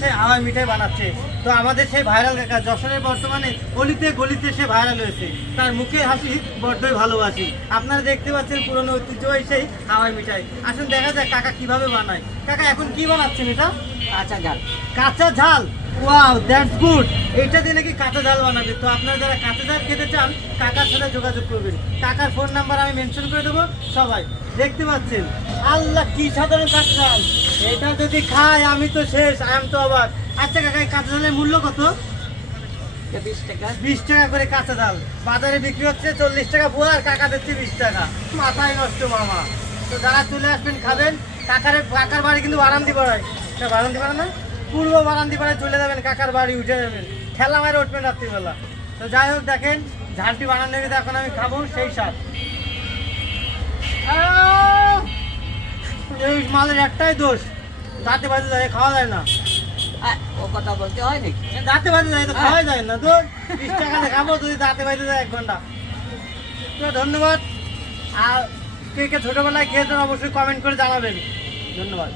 সেই হাওয়াই মিঠাই বানাচ্ছে। তো আমাদের সেই ভাইরাল কাকা যশোরের বর্তমানে গলিতে গলিতে সে ভাইরাল হয়েছে, তার মুখের হাসি বড্ডই ভালোবাসি। আপনারা দেখতে পাচ্ছেন পুরনো ঐতিহ্যবাহী সেই হাওয়াই মিঠাই। আসুন দেখা যাক কাকা কিভাবে বানায়। কাকা এখন কি বানাচ্ছেন এটা? কাঁচা ঝাল। কাঁচা ঝাল, ওয়াও দ্যাটস গুড। এইটা দিয়ে নাকি কাঁচা ঝাল বানাবে। তো আপনারা যারা কাঁচা ঝাল খেতে চান কাকার সাথে যোগাযোগ করবেন। কাকার ফোন নাম্বার আমি মেনশন করে দেবো। সবাই দেখতে পাচ্ছেন, আল্লাহ কি সাধারণ কাঁচা ঝাল। এটা যদি খাই আমি তো শেষ, আমি তো অবাক। আচ্ছা কাকা, এই কাঁচা ঝালের মূল্য কত? 20 টাকা। 20 টাকা করে কাঁচা ঝাল। বাজারে বিক্রি হচ্ছে 40 টাকা পোয়া, আর কাকা দিচ্ছে 20 টাকা। মাথায় নষ্ট মামা। তো যারা চলে আসবেন খাবেন, কাকার বাড়ি কিন্তু বারান্দি পাড়ায়। বারান্দি পাড়া না, পূর্ব বারান্দি পাড়ায় চলে যাবেন, কাকার বাড়ি উঠে যাবেন, ঠেলা মারে উঠবেন রাত্রিবেলা। তো যাই হোক দেখেন, ঝালটি বানানো গেছে, এখন আমি খাবো সেই স্বাদ। এই মালের একটাই দোষ, দাঁতে বাজে যায়, খাওয়া যায় না। ও কথা বলতে হয় নাকি? দাঁতে বাজে যায় তো খাওয়া যায় না। তো 20 টাকা দিয়ে খাবো, যদি দাঁতে বাজে যায় 1 ঘন্টা। তো ধন্যবাদ। আর কে কে ছোটবেলায় খেয়েছেন অবশ্যই কমেন্ট করে জানাবেন। ধন্যবাদ।